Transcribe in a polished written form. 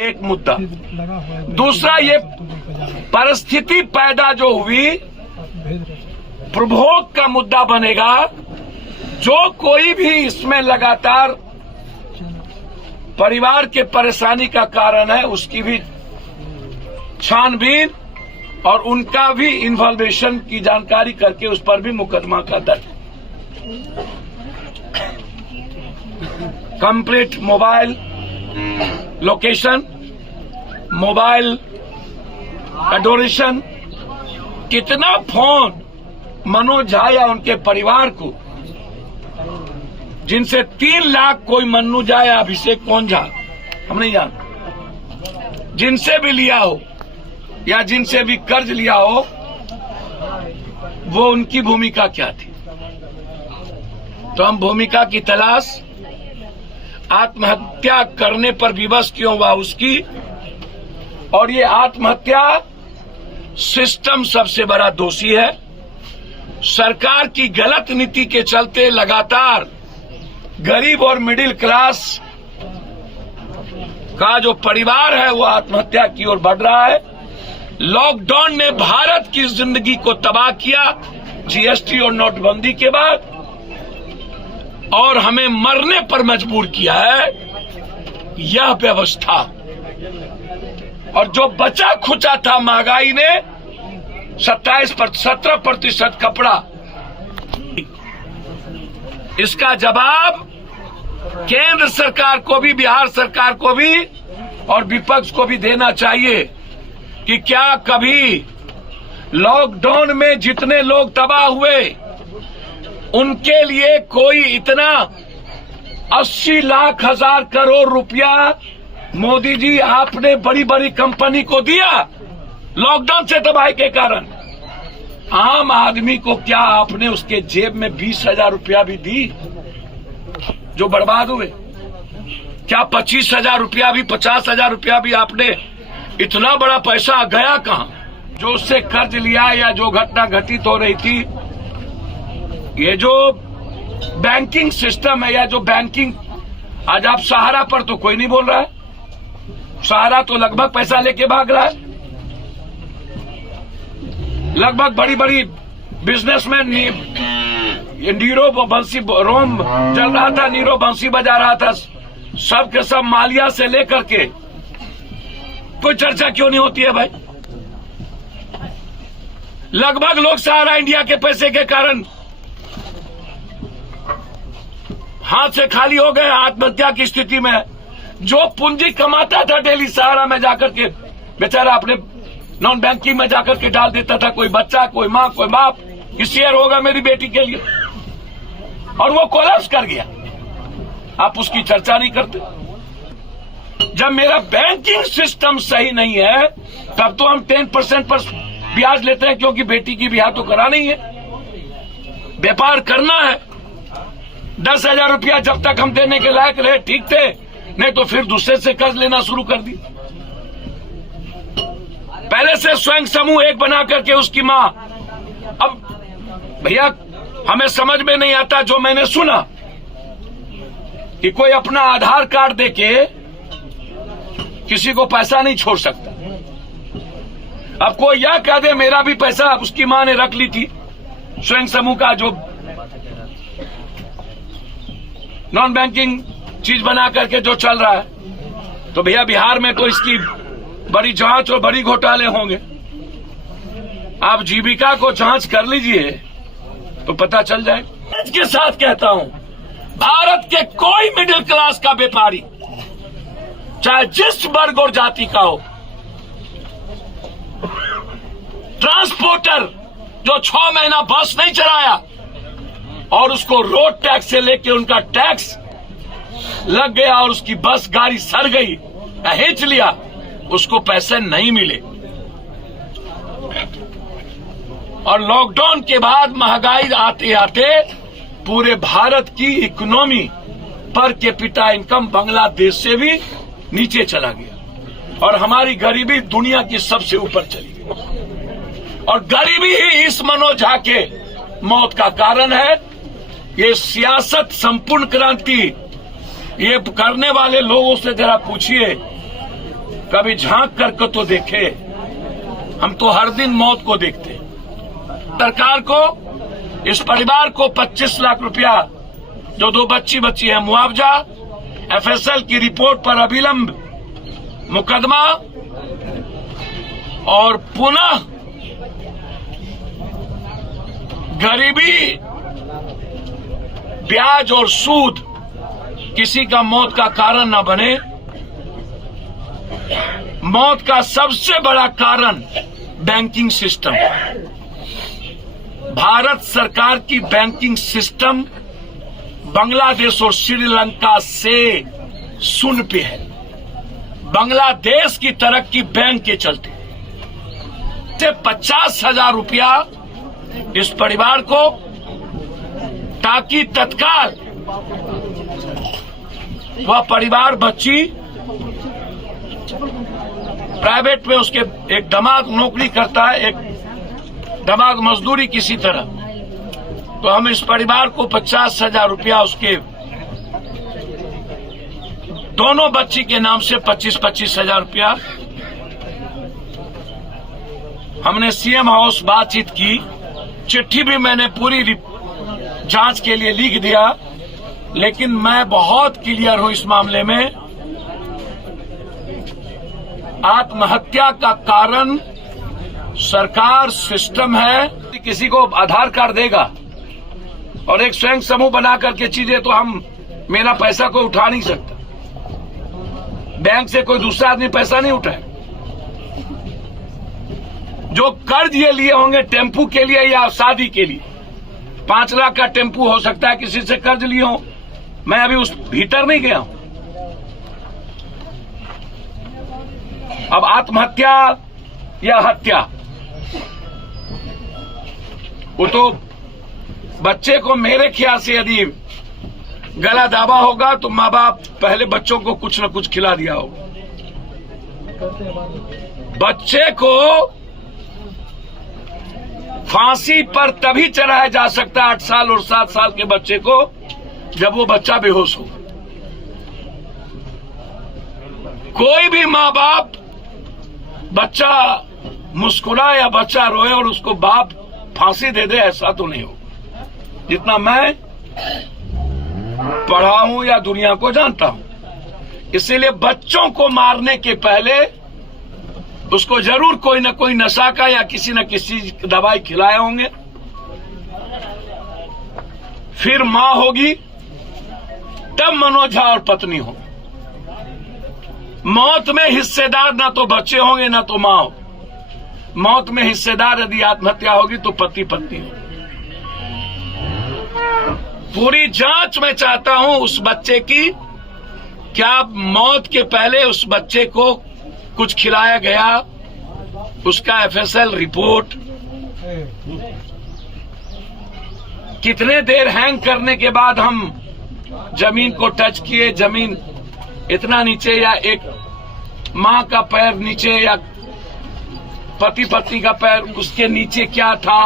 एक मुद्दा। दूसरा, ये परिस्थिति पैदा जो हुई प्रभोग का मुद्दा बनेगा। जो कोई भी इसमें लगातार परिवार के परेशानी का कारण है, उसकी भी छानबीन और उनका भी इन्वॉल्वेशन की जानकारी करके उस पर भी मुकदमा का दर्ज। Complete mobile location, mobile adoration, कितना फोन मनोज झा या उनके परिवार को, जिनसे 3 लाख कोई मन्नू झा या अभिषेक कौन झा हम नहीं जानते, जिनसे भी लिया हो या जिनसे भी कर्ज लिया हो, वो उनकी भूमिका क्या थी। तो हम भूमिका की तलाश, आत्महत्या करने पर विवश क्यों हुआ उसकी, और ये आत्महत्या सिस्टम सबसे बड़ा दोषी है। सरकार की गलत नीति के चलते लगातार गरीब और मिडिल क्लास का जो परिवार है वो आत्महत्या की ओर बढ़ रहा है। लॉकडाउन ने भारत की जिंदगी को तबाह किया, जीएसटी और नोटबंदी के बाद, और हमें मरने पर मजबूर किया है यह व्यवस्था। और जो बचा खुचा था महंगाई ने 17% कपड़ा, इसका जवाब केंद्र सरकार को भी, बिहार सरकार को भी और विपक्ष को भी देना चाहिए कि क्या कभी लॉकडाउन में जितने लोग तबाह हुए उनके लिए कोई इतना 80 लाख हजार करोड़ रुपया मोदी जी आपने बड़ी बड़ी कंपनी को दिया लॉकडाउन से तबाही के कारण। आम आदमी को क्या आपने उसके जेब में 20,000 रुपया भी दी जो बर्बाद हुए? क्या 25,000 रुपया भी, 50,000 रुपया भी आपने, इतना बड़ा पैसा गया कहां? जो उससे कर्ज लिया या जो घटना घटित हो रही थी, ये जो बैंकिंग सिस्टम है या जो बैंकिंग, आज आप सहारा पर तो कोई नहीं बोल रहा है। सहारा तो लगभग पैसा लेके भाग रहा है। लगभग बड़ी बड़ी बिजनेसमैन, नीरो बंसी रोम चल रहा था, नीरो बंसी बजा रहा था, सब के सब मालिया से लेकर के। कोई चर्चा क्यों नहीं होती है भाई? लगभग लोग सहारा इंडिया के पैसे के कारण हाथ से खाली हो गए, आत्महत्या की स्थिति में। जो पूंजी कमाता था डेली सहारा में जाकर के, बेचारा अपने नॉन बैंकिंग में जाकर के डाल देता था। कोई बच्चा, कोई माँ, कोई बाप, कि शेयर होगा मेरी बेटी के लिए, और वो कोलैप्स कर गया। आप उसकी चर्चा नहीं करते। जब मेरा बैंकिंग सिस्टम सही नहीं है तब तो हम 10% पर ब्याज लेते हैं, क्योंकि बेटी की ब्याह तो कराना ही है, व्यापार करना है। 10,000 रुपया जब तक हम देने के लायक रहे ठीक थे, नहीं तो फिर दूसरे से कर्ज लेना शुरू कर दी। पहले से स्वयं समूह एक बना करके उसकी मां। अब भैया हमें समझ में नहीं आता, जो मैंने सुना कि कोई अपना आधार कार्ड देके किसी को पैसा नहीं छोड़ सकता। अब कोई यह कह दे मेरा भी पैसा उसकी मां ने रख ली थी, स्वयं समूह का जो नॉन बैंकिंग चीज बना करके जो चल रहा है, तो भैया बिहार में तो इसकी बड़ी जांच और बड़ी घोटाले होंगे। आप जीविका को जांच कर लीजिए तो पता चल जाए। इसके साथ कहता हूं, भारत के कोई मिडिल क्लास का व्यापारी, चाहे जिस वर्ग और जाति का हो, ट्रांसपोर्टर जो 6 महीना बस नहीं चलाया और उसको रोड टैक्स से लेके उनका टैक्स लग गया और उसकी बस गाड़ी सड़ गई, हिंच लिया, उसको पैसे नहीं मिले। और लॉकडाउन के बाद महंगाई आते आते पूरे भारत की economy per capita income Bangladesh से भी नीचे चला गया और हमारी गरीबी दुनिया की सबसे ऊपर चली गई। और गरीबी ही इस मनोज झा के मौत का कारण है। ये सियासत संपूर्ण क्रांति ये करने वाले लोगों से जरा पूछिए कभी झांक करके तो देखे। हम तो हर दिन मौत को देखते। सरकार को, इस परिवार को 25 लाख रुपया, जो 2 बच्ची है, मुआवजा, एफएसएल की रिपोर्ट पर अविलंब मुकदमा और पुनः गरीबी, ब्याज और सूद किसी का मौत का कारण न बने। मौत का सबसे बड़ा कारण बैंकिंग सिस्टम। भारत सरकार की बैंकिंग सिस्टम बांग्लादेश और श्रीलंका से शून्य पे है। बांग्लादेश की तरक्की बैंक के चलते। 50,000 रुपया इस परिवार को, ताकि तत्काल वह परिवार, बच्ची प्राइवेट में, उसके एक दामाद नौकरी करता है, एक दामाद मजदूरी किसी तरह, तो हम इस परिवार को 50,000 रुपया उसके दोनों बच्ची के नाम से 25,000 रुपया हमने सीएम हाउस बातचीत की। चिट्ठी भी मैंने पूरी जांच के लिए लिख दिया, लेकिन मैं बहुत क्लियर हूं इस मामले में। आत्महत्या का कारण सरकार, सिस्टम है। किसी को आधार कार्ड देगा और एक स्वयं समूह बना करके चीजें, तो हम मेरा पैसा कोई उठा नहीं सकता। बैंक से कोई दूसरा आदमी पैसा नहीं उठाए। जो कर्ज ये लिए होंगे टेम्पू के लिए या शादी के लिए, 5 लाख का टेम्पू हो सकता है किसी से कर्ज लिए हो। मैं अभी उस भीतर नहीं गया हूं। अब आत्महत्या या हत्या, वो तो बच्चे को मेरे ख्याल से यदि गला दाबा होगा तो माँ बाप पहले बच्चों को कुछ न कुछ खिला दिया होगा। बच्चे को फांसी पर तभी चढ़ाया जा सकता है 8 साल और 7 साल के बच्चे को, जब वो बच्चा बेहोश हो। कोई भी माँ बाप बच्चा मुस्कुराए या बच्चा रोए और उसको बाप फांसी दे दे, ऐसा तो नहीं हो। जितना मैं पढ़ा हूं या दुनिया को जानता हूं, इसीलिए बच्चों को मारने के पहले उसको जरूर कोई न कोई नशा का या किसी न किसी दवाई खिलाए होंगे। फिर मां होगी, तब मनोज झा और पत्नी हो। मौत में हिस्सेदार ना तो बच्चे होंगे ना तो मां हो। मौत में हिस्सेदार यदि आत्महत्या होगी तो पति पत्नी हो। पूरी जांच मैं चाहता हूं उस बच्चे की, क्या मौत के पहले उस बच्चे को कुछ खिलाया गया, उसका एफएसएल रिपोर्ट, कितने देर हैंग करने के बाद हम जमीन को टच किए, जमीन इतना नीचे या एक मां का पैर नीचे या पति पत्नी का पैर उसके नीचे क्या था,